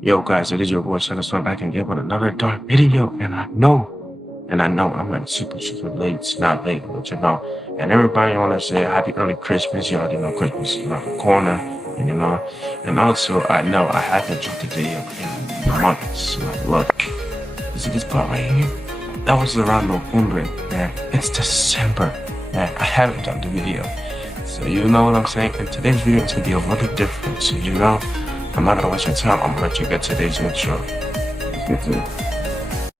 Yo guys, it is your boy Shadow Sword back again with another dark video, and I know I'm like super late. It's not late, but you know. And everybody wanna say happy early Christmas. You already know Christmas is around the corner, and you know. And also I know I haven't dropped a video in months. Like, look, you see this part right here? That was around November, man. It's December, man. I haven't dropped a video. So you know what I'm saying? And today's video is gonna be a little different. So you know, I'm not gonna waste your time. I'm gonna let you get today's intro. Let's get to it.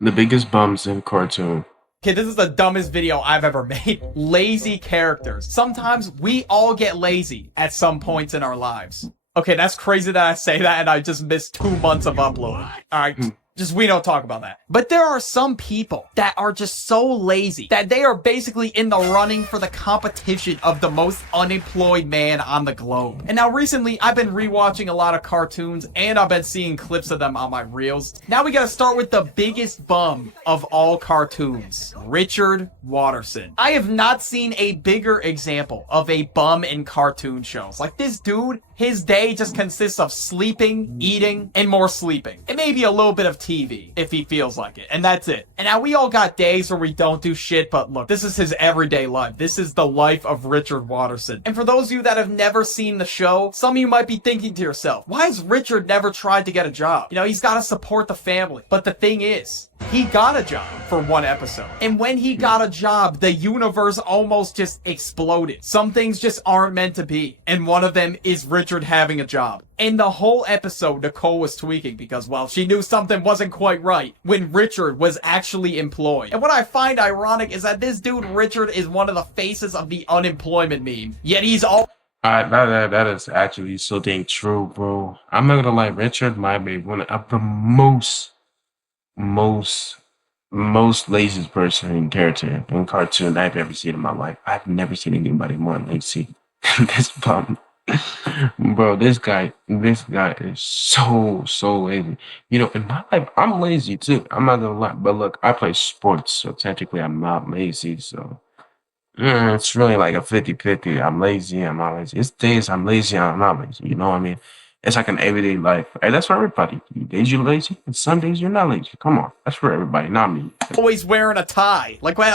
The biggest bums in cartoon. Okay, this is the dumbest video I've ever made. Lazy characters. Sometimes we all get lazy at some points in our lives. Okay, that's crazy that I say that and I just missed 2 months of uploading. Alright, just we don't talk about that. But there are some people that are just so lazy that they are basically in the running for the competition of the most unemployed man on the globe. And now recently I've been rewatching a lot of cartoons and I've been seeing clips of them on my reels. Now we gotta start with the biggest bum of all cartoons, Richard Watterson. I have not seen a bigger example of a bum in cartoon shows. Like this dude, his day just consists of sleeping, eating, and more sleeping. And maybe a little bit of TV, if he feels like it. And that's it. And now we all got days where we don't do shit, but look, this is his everyday life. This is the life of Richard Watterson. And for those of you that have never seen the show, some of you might be thinking to yourself, why has Richard never tried to get a job? You know, he's got to support the family. But the thing is, he got a job for one episode. And when he got a job, the universe almost just exploded. Some things just aren't meant to be. And one of them is Richard having a job. In the whole episode, Nicole was tweaking because, well, she knew something wasn't quite right when Richard was actually employed. And what I find ironic is that this dude, Richard, is one of the faces of the unemployment meme. Yet he's all... That is actually so dang true, bro. I'm not gonna lie, Richard might be one of the most laziest person in character in cartoon I've ever seen in my life. I've never seen anybody more lazy than this bum. Bro, this guy is so lazy. You know, in my life, I'm lazy too. I'm not gonna lie. But look, I play sports, so technically I'm not lazy. So it's really like a 50-50. I'm lazy, I'm not lazy. It's days I'm lazy, I'm not lazy. You know what I mean? It's like an everyday life. And that's for everybody. Days you're lazy, and some days you're not lazy. Come on. That's for everybody, not me. always wearing a tie. Like, what?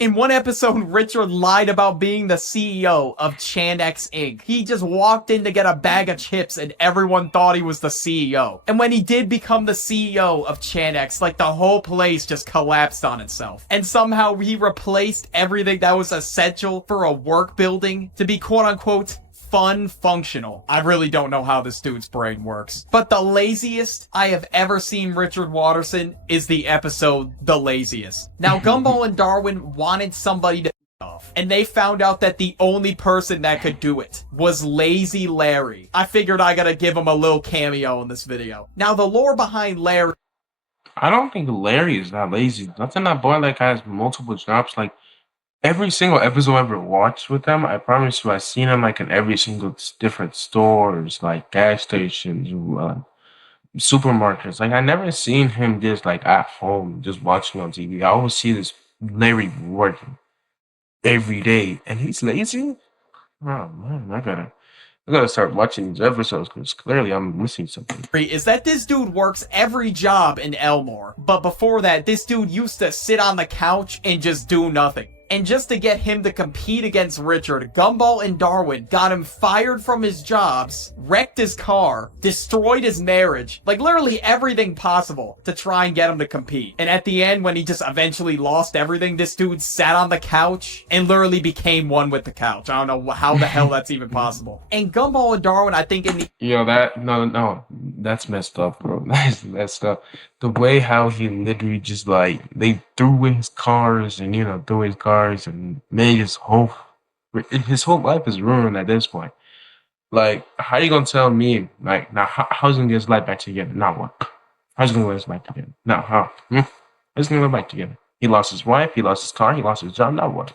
In one episode, Richard lied about being the CEO of Chandex Inc. He just walked in to get a bag of chips and everyone thought he was the CEO. And when he did become the CEO of Chandex, like the whole place just collapsed on itself. And somehow he replaced everything that was essential for a work building to be quote unquote fun functional. I really don't know how this dude's brain works. But the laziest I have ever seen Richard Watterson is the episode The Laziest. Now, Gumball and Darwin wanted somebody to off, and they found out that the only person that could do it was Lazy Larry. I figured I gotta give him a little cameo in this video. Now, the lore behind Larry... I don't think Larry is that lazy. Nothing that boy like has multiple jobs. Like every single episode I ever watched with them, I promise you, I seen him like in every single different stores, like gas stations, supermarkets. Like I never seen him just like at home, just watching on TV. I always see this Larry working every day, and he's lazy. Oh man, I gotta start watching these episodes because clearly I'm missing something. is that this dude works every job in Elmore. But before that, this dude used to sit on the couch and just do nothing. And just to get him to compete against Richard, Gumball and Darwin got him fired from his jobs, wrecked his car, destroyed his marriage, like literally everything possible to try and get him to compete. And at the end, when he just eventually lost everything, this dude sat on the couch and literally became one with the couch. I don't know how the hell that's even possible. And Gumball and Darwin, I think in the... Yo, no, that's messed up, bro. That's messed up. The way how he literally just like they threw away his cars and threw his cars and made his whole life is ruined at this point. Like, how you gonna tell me like now how's he gonna get his life back together? Now what? How's he gonna get his life together? Now how? How's he gonna get back together? He lost his wife, he lost his car, he lost his job. Now what?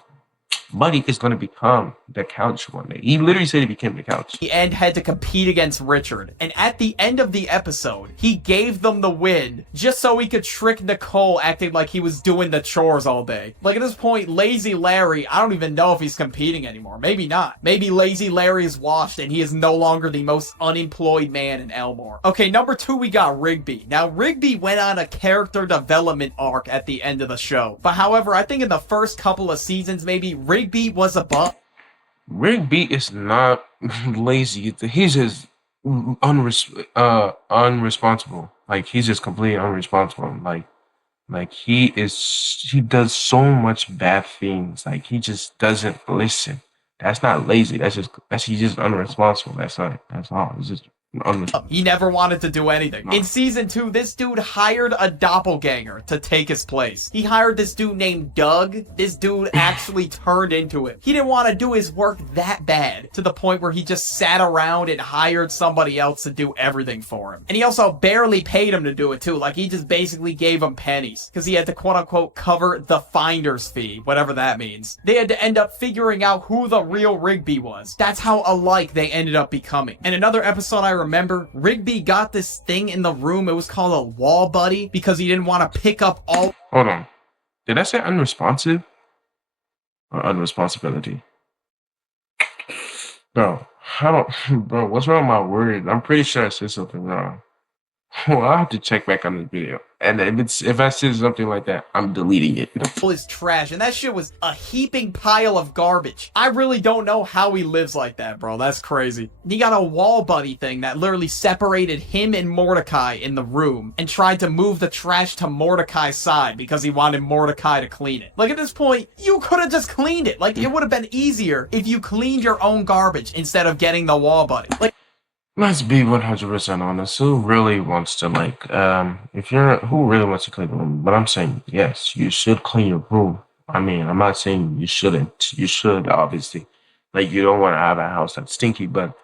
Buddy is going to become the couch one day. He literally said he became the couch. And had to compete against Richard. And at the end of the episode, he gave them the win just so he could trick Nicole acting like he was doing the chores all day. Like at this point, Lazy Larry, I don't even know if he's competing anymore. Maybe not. Maybe Lazy Larry is washed and he is no longer the most unemployed man in Elmore. Okay, number 2, we got Rigby. Now, Rigby went on a character development arc at the end of the show. But however, I think in the first couple of seasons, maybe Rigby was a bum. Rigby is not lazy. He's just unresponsible. Like he's just completely unresponsible. Like he does so much bad things. Like he just doesn't listen. That's not lazy. He's just unresponsible. That's all. He's just unresponsible. He never wanted to do anything. In season 2, this dude hired a doppelganger to take his place. He hired this dude named Doug. This dude actually turned into it. He didn't want to do his work that bad to the point where he just sat around and hired somebody else to do everything for him. And he also barely paid him to do it too. Like he just basically gave him pennies because he had to quote unquote cover the finder's fee, whatever that means. They had to end up figuring out who the real Rigby was. That's how alike they ended up becoming. And another episode I remember, Rigby got this thing in the room. It was called a wall buddy because he didn't want to pick up all. Hold on. Did I say unresponsive or unresponsibility? Bro, bro, what's wrong with my words? I'm pretty sure I said something wrong. Well, I'll have to check back on the video. And if I said something like that, I'm deleting it. His trash, and that shit was a heaping pile of garbage. I really don't know how he lives like that, bro. That's crazy. He got a wall buddy thing that literally separated him and Mordecai in the room and tried to move the trash to Mordecai's side because he wanted Mordecai to clean it. Like at this point, you could have just cleaned it. Like it would have been easier if you cleaned your own garbage instead of getting the wall buddy. Like, let's be 100% honest. Who really wants to who really wants to clean the room? But I'm saying, yes, you should clean your room. I mean, I'm not saying you shouldn't. You should, obviously. Like, you don't want to have a house that's stinky, but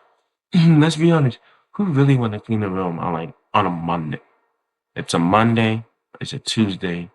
let's be honest. Who really want to clean the room on a Monday? It's a Monday. It's a Tuesday.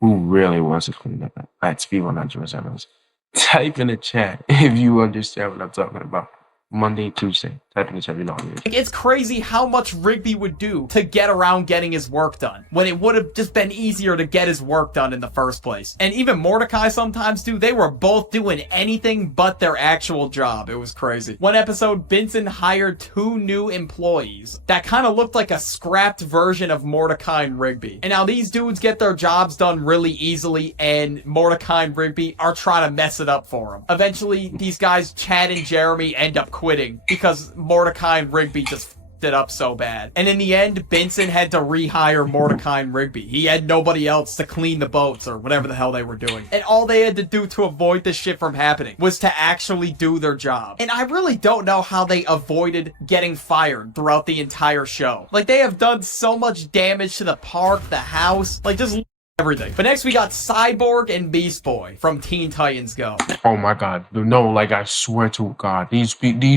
Who really wants to clean up? Let's be 100% honest. Type in the chat if you understand what I'm talking about. Monday, Tuesday. Type in the chat if you know what it is. It's crazy how much Rigby would do to get around getting his work done when it would have just been easier to get his work done in the first place. And even Mordecai sometimes too, they were both doing anything but their actual job. It was crazy. One episode, Benson hired 2 new employees that kind of looked like a scrapped version of Mordecai and Rigby. And now these dudes get their jobs done really easily, and Mordecai and Rigby are trying to mess it up for them. Eventually, these guys, Chad and Jeremy, end up quitting because Mordecai and Rigby just f***ed it up so bad. And in the end, Benson had to rehire Mordecai and Rigby. He had nobody else to clean the boats or whatever the hell they were doing. And all they had to do to avoid this shit from happening was to actually do their job. And I really don't know how they avoided getting fired throughout the entire show. Like, they have done so much damage to the park, the house, like just everything. But next we got Cyborg and Beast Boy from Teen Titans Go. Oh my god. No, like I swear to God, these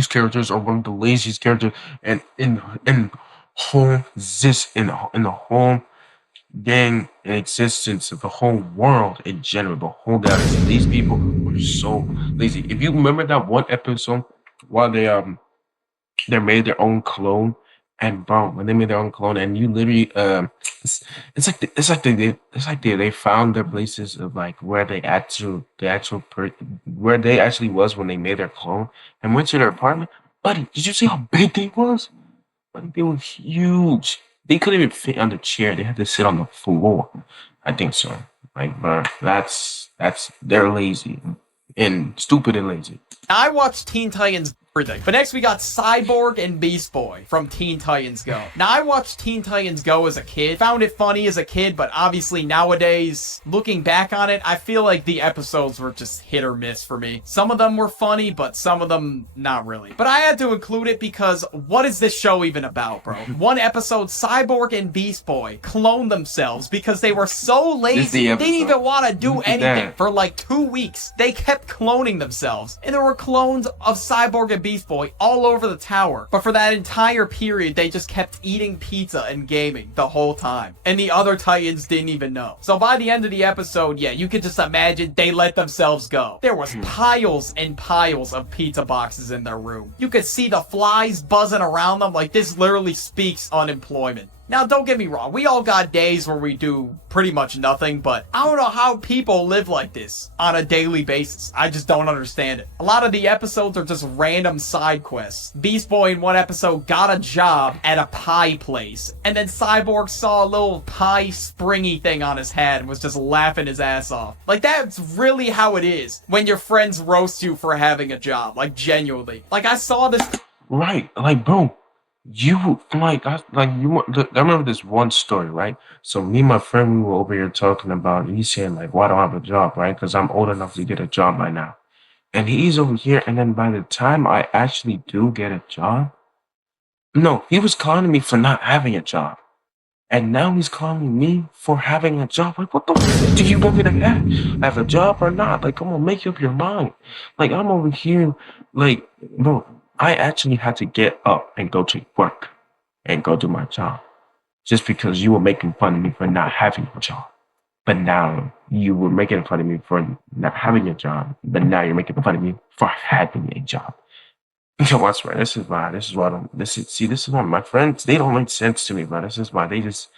characters are one of the laziest characters in the whole gang in existence of the whole world in general, the whole galaxy. These people were so lazy. If you remember that one episode while they made their own clone. And bro, when they made their own clone, and you literally, it's like they found their places of like where they where they actually was when they made their clone, and went to their apartment. Buddy, did you see how big they was? Buddy, they were huge. They couldn't even fit on the chair. They had to sit on the floor. I think so. Like, bro, they're lazy and stupid and lazy. I watched Teen Titans everything. But next we got Cyborg and Beast Boy from Teen Titans Go. Now, I watched Teen Titans Go as a kid. Found it funny as a kid, but obviously nowadays, looking back on it, I feel like the episodes were just hit or miss for me. Some of them were funny, but some of them not really. But I had to include it because what is this show even about, bro? One episode, Cyborg and Beast Boy cloned themselves because they were so lazy. They didn't even want to do anything for like 2 weeks. They kept cloning themselves. And there were clones of Cyborg and and Beast Boy all over the tower, but for that entire period, they just kept eating pizza and gaming the whole time. And the other Titans didn't even know. So by the end of the episode, yeah, you could just imagine they let themselves go. There was piles and piles of pizza boxes in their room. You could see the flies buzzing around them. Like, this literally speaks unemployment. Now, don't get me wrong, we all got days where we do pretty much nothing, but I don't know how people live like this on a daily basis. I just don't understand it. A lot of the episodes are just random side quests. Beast Boy in one episode got a job at a pie place, and then Cyborg saw a little pie springy thing on his head and was just laughing his ass off. Like, that's really how it is when your friends roast you for having a job, like, genuinely. Like, I saw this... Right, like, bro. You like I remember this one story, right? So me and my friend, we were over here talking about. He's saying like, "Why don't I have a job?" Right? Because I'm old enough to get a job by now. And he's over here, and then by the time I actually do get a job, no, he was clowning me for not having a job, and now he's clowning me for having a job. Like, what the fuck do you want me to have a job or not? Like, come on, make up your mind. Like, I'm over here, like, bro. I actually had to get up and go to work and go do my job just because you were making fun of me for not having a job. But now you were making fun of me for not having a job. But now you're making fun of me for having a job. Yo, I swear, this is why my friends, they don't make sense to me, bro. This is why they just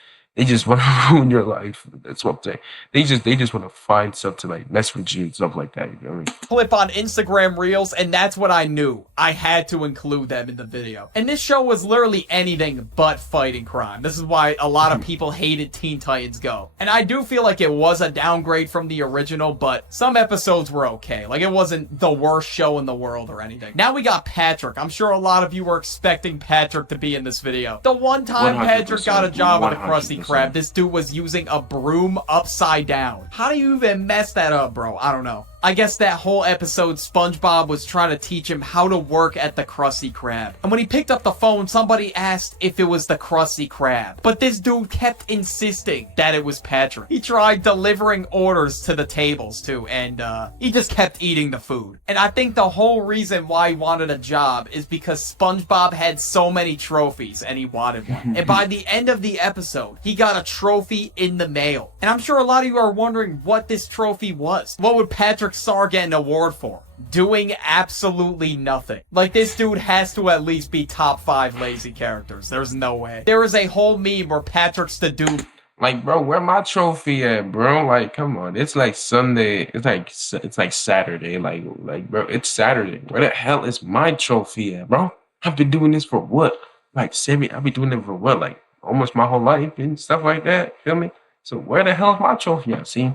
want to ruin your life. That's what I'm saying. They just want to find stuff to like mess with you and stuff like that. You know what I mean? Clip on Instagram Reels, and that's what I knew. I had to include them in the video. And this show was literally anything but fighting crime. This is why a lot of people hated Teen Titans Go. And I do feel like it was a downgrade from the original, but some episodes were okay. Like, it wasn't the worst show in the world or anything. Now we got Patrick. I'm sure a lot of you were expecting Patrick to be in this video. The one time Patrick got a job with a Krusty Krab, this dude was using a broom upside down. How do you even mess that up, bro? I don't know. I guess that whole episode, SpongeBob was trying to teach him how to work at the Krusty Krab. And when he picked up the phone, somebody asked if it was the Krusty Krab. But this dude kept insisting that it was Patrick. He tried delivering orders to the tables too, and he just kept eating the food. And I think the whole reason why he wanted a job is because SpongeBob had so many trophies and he wanted one. And by the end of the episode, he got a trophy in the mail. And I'm sure a lot of you are wondering what this trophy was. What would Patrick Star get an award for? Doing absolutely nothing. Like, this dude has to at least be top 5 lazy characters. There's no way. There is a whole meme where Patrick's the dude. Like, bro, where my trophy at, bro? Like, come on. It's like Sunday. It's like Saturday. Like, bro, it's Saturday. Where the hell is my trophy at, bro? I've been doing this for what? Like, I've been doing it for what? Like, almost my whole life and stuff like that. Feel me? So where the hell is my trophy at? See?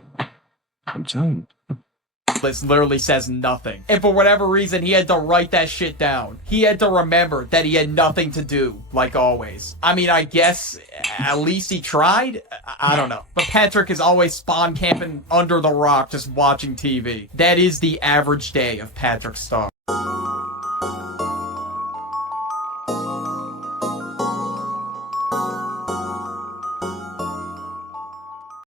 I'm telling you. This literally says nothing. And for whatever reason, he had to write that shit down. He had to remember that he had nothing to do, like always. I mean, I guess at least he tried? I don't know. But Patrick is always spawn camping under the rock, just watching TV. That is the average day of Patrick Star.